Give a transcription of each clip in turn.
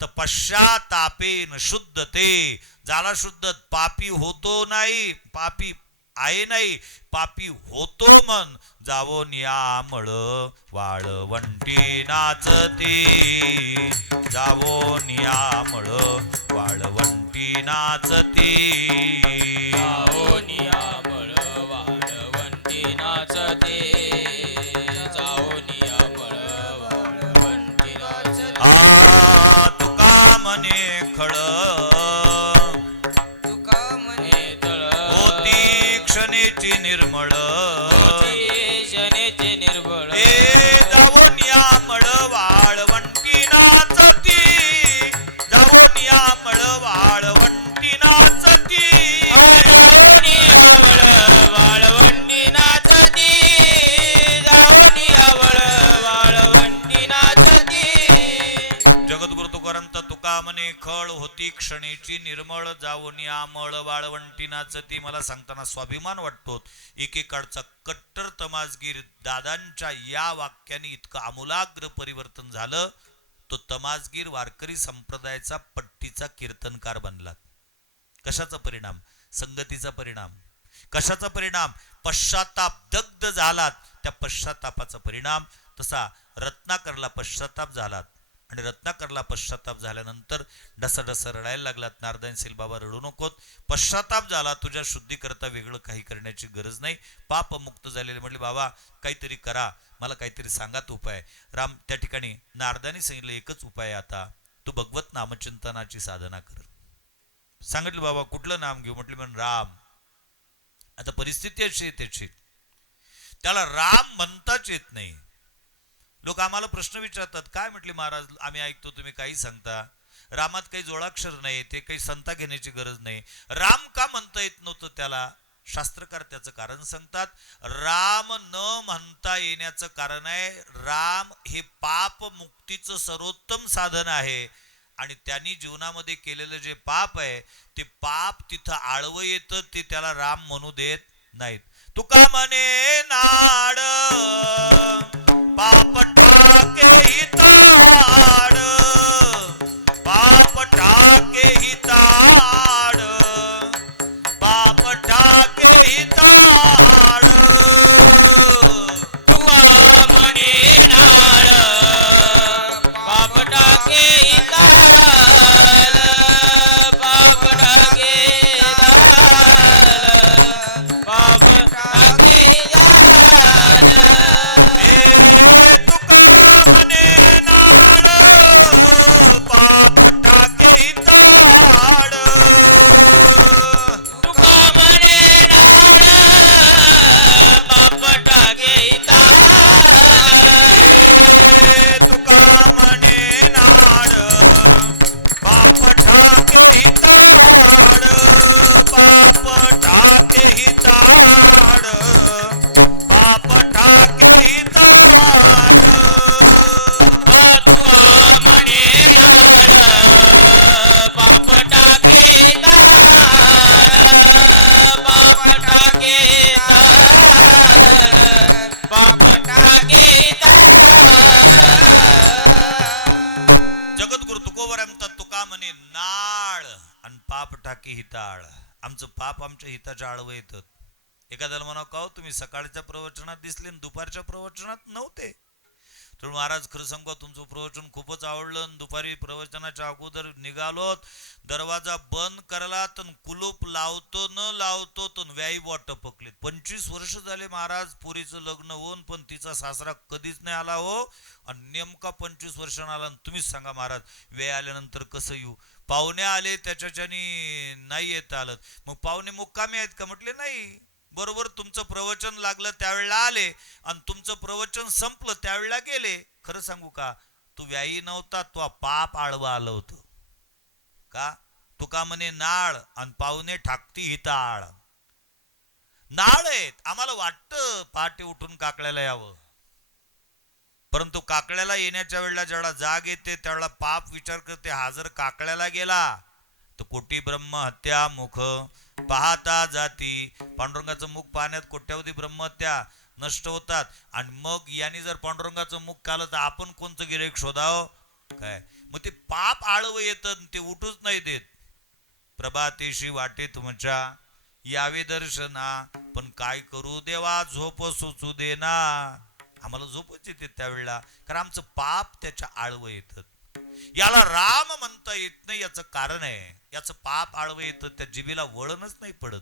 तर पश्चातापेन शुद्ध ते झाला शुद्ध पापी होतो नाही पापी आहे नाही पापी होतो मन जावो यामळ वाळवंटी नाचते. जावो यामळ वाळवंटी नाचते. जाओनिया मळ मळ शनेचे निर्बळ. ए जाऊन या मळ वाळवंटी नाचती जाऊन या मळ वाळवंटी नाचती तुका खळ होती क्षणीची निर्मळ जाऊन या मळ वाळवंटीनाच ती मला सांगताना स्वाभिमान वाटतो. एकेकाळचा कट्टर तमाजगीर दादांच्या या वाक्याने इतकं आमूलाग्र परिवर्तन झालं तो तमाजगीर वारकरी संप्रदायाचा पट्टीचा कीर्तनकार बनला. कशाचा परिणाम? संगतीचा परिणाम. कशाचा परिणाम? पश्चाताप दग्ध झालात. त्या पश्चातापाचा परिणाम तसा रत्नाकरला पश्चाताप झालात. आणि रत्नाकरला पश्चाताप झाल्यानंतर ढसाढसा रडायला लागलात. नारदानशील सेल बाबा रडू नकोत. पश्चाताप झाला. तुझ्या शुद्धीकरता वेगळं काही करण्याची गरज नाही. पाप मुक्त झालेले म्हटले बाबा काहीतरी करा. मला काहीतरी सांगात उपाय. राम त्या ठिकाणी नारदाने सांगितलं एकच उपाय आहे आता. तू भगवत नामचिंतनाची साधना कर. सांगितलं बाबा कुठलं नाम घेऊ? म्हटलं म्हणून राम. आता परिस्थिती अशी आहे त्याची. त्याला राम म्हणताच येत नाही. लोक आम्हाला प्रश्न विचारतात काय म्हटले महाराज आम्ही ऐकतो तुम्ही काही सांगता? रामात काही जोडाक्षर नाही ते काही संता घेण्याची गरज नाही. राम का म्हणता येत नव्हतं त्याला? शास्त्रकार त्याचं कारण सांगतात. राम न म्हणता येण्याचं कारण आहे राम हे पाप मुक्तीचं सर्वोत्तम साधन आहे. आणि त्यांनी जीवनामध्ये केलेलं जे पाप आहे ते पाप तिथं आळवं येतं ते त्याला राम म्हणू देत नाहीत. तुका म्हणे नाड. पाप टाके हिताड पाप टाके हिताड आळ आणि पाप टाकी हिताळ. आमचं पाप आमच्या हिताच्या आळवं येतं. एखाद्याला म्हणा का तुम्ही सकाळच्या प्रवचनात दिसले आणि दुपारच्या प्रवचनात नव्हते. तर महाराज खरं सांगू तुमचं प्रवचन खूपच आवडलं आणि दुपारी प्रवचनाच्या अगोदर निघालोत दरवाजा बंद करला तर कुलूप लावतो न लावतो तर व्याई बॉट टपकलेत पंचवीस वर्ष झाले महाराज पुरीचं लग्न होऊन पण तिचा सासरा कधीच नाही आला हो. आणि नेमका पंचवीस वर्ष आला आणि तुम्हीच सांगा महाराज वेळ आल्यानंतर कसं येऊ? पाहुणे आले त्याच्याच्यानी नाही येत आलं. मग पाहुणे मुक्कामी आहेत का? म्हटले नाही. बरोबर तुमचं प्रवचन लागलं त्यावेळेला आले आणि तुमचं प्रवचन संपलं त्यावेळेला गेले. खरं सांगू का? तू व्यायी नव्हता तो पाप आळवा आलं होतं. का? तुका म्हणे नाळ आणि पाहुणे ठाकती हिताळ नाळ आहेत. आम्हाला वाटतं पहाटे उठून काकड्याला यावं. परंतु काकड्याला येण्याच्या वेळेला ज्यावेळेला जाग येते त्यावेळेला पाप विचार करते. हा जर काकड्याला गेला तर कोटी ब्रह्म हत्या मुख पाहता जाती. पांडुरंगाचं मुख पाहण्यात कोट्यावधी ब्रह्महत्या नष्ट होतात. आणि मग यांनी जर पांडुरंगाचं मुख कालं तर आपण कोणतं गिरेक शोधावं? काय? मग ते पाप आळवं येतं ते उठूच नाही देत. प्रभातेशी वाटे तुमच्या यावे दर्शना. पण काय करू देवा? झोप सुचू देना. आम्हाला झोपच येते त्यावेळेला. कारण आमचं पाप त्याच्या आळवं येतं. याला राम म्हणता येत नाही याचं कारण आहे. याचं पाप आळवं येतं त्या जिबीला वळणच नाही पडत.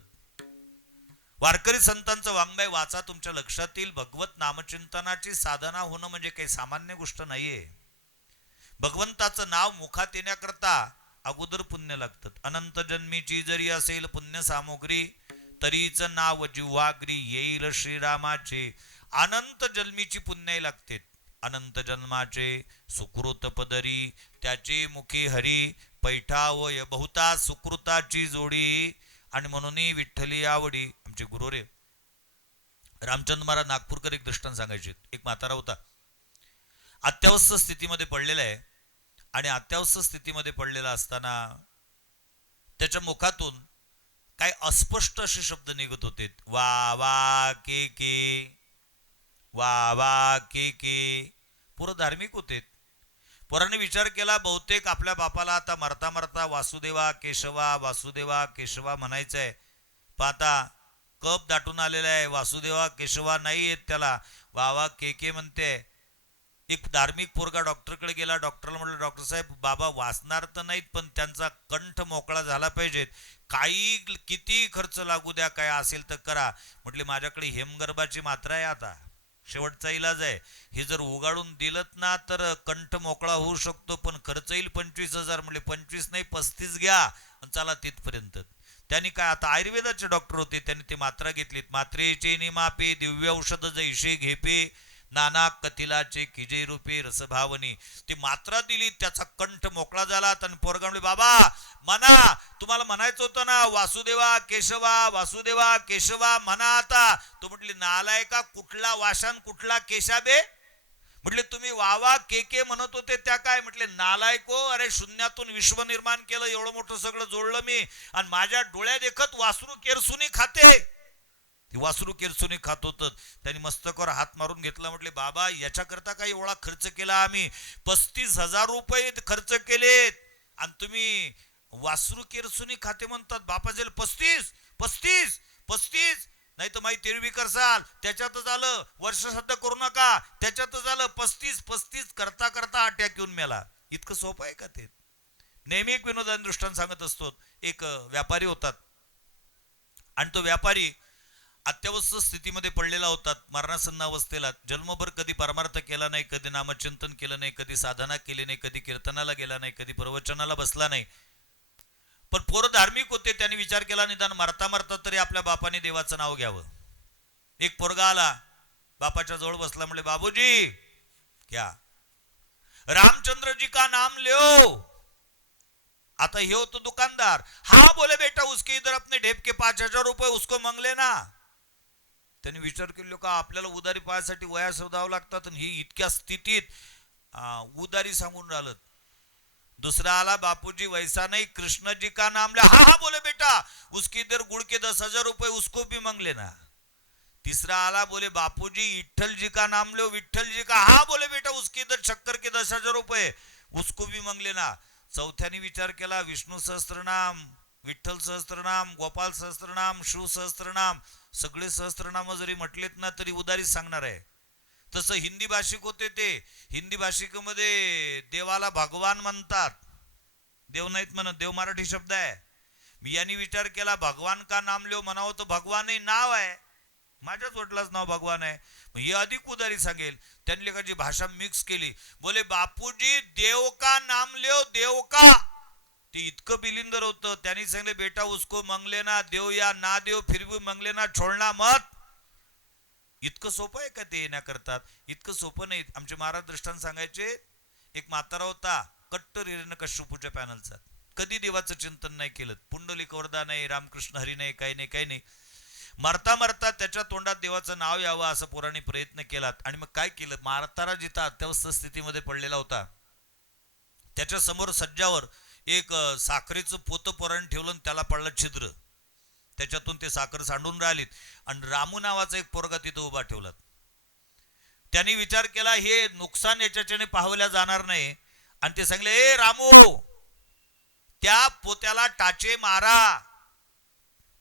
वारकरी संतांचं वाङ्मय वाचा तुमच्या लक्षात येईल भगवत नामचिंतनाची साधना होणं म्हणजे काही सामान्य गोष्ट नाहीये. भगवंताचं नाव मुखात येण्याकरता अगोदर पुण्य लागतात. अनंत जन्मीची जरी असेल पुण्य सामुग्री तरीच नाव जिव्हाग्री येईल श्रीरामाचे. अनंत जन्मीची पुण्य लागते. अनंत जन्माचे सुकृत पदरी त्याचे मुखी हरी पैठावय बहुता सुकृताची जोडी. आणि म्हणून विठ्ठली आवडी आमचे गुरु रे रामचंद्र महाराज नागपूरकर एक दृष्टांत सांगायचे. एक म्हातारा होता. अत्यावस्थ स्थितीमध्ये पडलेला आहे. आणि अत्यावस्थ स्थितीमध्ये पडलेला असताना त्याच्या मुखातून काय अस्पष्ट असे शब्द निघत होते. वा वा के के. वा वा के के. पुरं धार्मिक होते. पोरांनी विचार केला बहुतेक आपल्या बापाला आता मरता मरता वासुदेवा केशवा वासुदेवा केशवा म्हणायचं आहे पाहता आता कप दाटून आलेला आहे वासुदेवा केशवा नाही येत त्याला. वा वा के के म्हणते. एक धार्मिक पोरगा डॉक्टरकडे गेला डॉक्टरला म्हटलं डॉक्टर साहेब बाबा वाचणार तर नाहीत पण त्यांचा कंठ मोकळा झाला पाहिजेत काही किती खर्च लागू द्या काय असेल तर करा. म्हटले माझ्याकडे हेमगर्भाची मात्रा आहे आता. शेवटचा इलाज आहे. हे जर उगाडून दिलत ना तर कंठ मोकळा होऊ शकतो पण खर्च येईल पंचवीस हजार म्हणजे पंचवीस नाही पस्तीस घ्या आणि चला तिथपर्यंत. त्यांनी काय आता आयुर्वेदाचे डॉक्टर होते त्यांनी ते मात्रा घेतलीत. मात्रेचे निमापे दिव्य औषध जैसे घेपे नाना कथिलाचे किजे रूपे रसभावनी ती मात्रा दिली त्याचा कंठ मोकळा झाला आणि पोरगा म्हणले बाबा म्हणा तुम्हाला म्हणायचं होतं ना वासुदेवा केशवा वासुदेवा केशवा म्हणा आता. तो म्हटली नालाय का कुठला वाशान कुठला केशाबे? म्हटले तुम्ही वावा के के म्हणत होते त्या काय? म्हटले नालायको अरे शून्यातून विश्व निर्माण केलं एवढं मोठं सगळं जोडलं मी आणि माझ्या डोळ्या देखत वासरू केरसुनी खाते. ती वासरू किरसुनी खात होतं. त्यांनी मस्तकावर हात मारून घेतला म्हटले बाबा याच्याकरता काही एवढा खर्च केला आम्ही. पस्तीस हजार रुपये खर्च केलेत. आणि तुम्ही वासरू किरसुनी खाते म्हणतात. बापाजेल पस्तीस पस्तीस पस्तीस. नाही तर माही तेरवी करसाल त्याच्यातच आलं वर्ष सध्या करू नका. त्याच्यातच आलं पस्तीस पस्तीस करता करता अटॅक येऊन मेला. इतकं सोपं आहे का ते? नेहमी एक विनोदान दृष्टांत सांगत असतो. एक व्यापारी होतात. आणि तो व्यापारी अत्यवस्थ स्थितीमध्ये पडलेला होता मरणासन्न अवस्थेला. जन्मभर कधी परमार्थ केला नाही कधी नामचिंतन केलं नाही कधी साधना केली नाही कधी कीर्तनाला गेला नाही कधी प्रवचनाला बसला नाही. पण पोरं धार्मिक होते त्यांनी विचार केला निदान मरता मरता तरी आपल्या बापाने देवाचं नाव घ्यावं. एक पोरगा आला बापाच्या जवळ बसला म्हणले बाबूजी क्या रामचंद्रजी का नाम लिओ आता हे होतो दुकानदार. हा बोले बेटा उसके इधर अपने ढेप के पाच हजार रुपये उसको मंगले ना. त्यांनी विचार केलो का आपल्याला उदारी पाहायसाठी वया शोधावं लागतात आणि ही इतक्या स्थितीत उदारी सांगून राहिलं. दूसरा आला बापूजी वैसा नाही कृष्ण जी का नाम ले हा हा बोले बेटा. उसकी इधर गुड़ के दस हजार रुपये उसको भी मांग लेना. तीसरा आला बोले बापूजी विठ्ठलजी जी का नाम लो विठल जी का? हा बोले बेटा उसकी इधर शक्कर के दस हजार रुपये उसको भी मांग लेना. चौथ्याने विचार केला विष्णू सहस्त्रनाम विठ्ठल सहस्त्रनाम गोपाल सहस्त्रनाम शिव सहस्त्रनाम सगळे सहस्त्रनाम जरी म्हटलेत ना तरी उदारीच सांगणार आहे. तसं हिंदी भाषिक होते ते. हिंदी भाषिकेमध्ये देवाला भगवान म्हणतात. देव नाहीत म्हणत देव मराठी शब्द आहे. मी यांनी विचार केला भगवान का नाम लिहो म्हणावं तर भगवानही नाव आहे. माझ्याच वडिलाच नाव भगवान आहे. मग हे अधिक उदारी सांगेल. त्यांनी एखादी भाषा मिक्स केली. बोले बापूजी देव का नाम लिहो देव का? ते इतकं बिलिंदर होतं. त्यांनी सांगितलं बेटा उसको मंगले ना देव या ना देव फिर भी मंगले ना छोडना मत. इतकं सोपं आहे का ते येण्याकरतात इतकं सोपं नाही. आमचे महाराज दृष्टांत सांगायचे एक म्हातारा होता कट्टर हिरण कश्यपूच्या पॅनलचा. कधी देवाचं चिंतन नाही केलं. पुंडलिक वरदा नाही रामकृष्ण हरी नाही काही नाही काही नाही. मरता मरता त्याच्या तोंडात देवाचं नाव यावं असं पोराने प्रयत्न केलात. आणि मग काय केलं? मारतारा जिथं अत्यवस्थ स्थितीमध्ये पडलेला होता त्याच्यासमोर सज्जावर एक साखरेचं पोतं परण ठेवलं आणि त्याला पडलं छिद्र. त्याच्यातून ते साखर सांडून राहिलीत. आणि रामू नावाचा एक पोरगा तिथं उभा ठेवला त्यांनी विचार केला हे नुकसान याच्याच्याने पाहवल्या जाणार नाही. आणि ते सांगले ए रामू त्या पोत्याला टाचे मारा.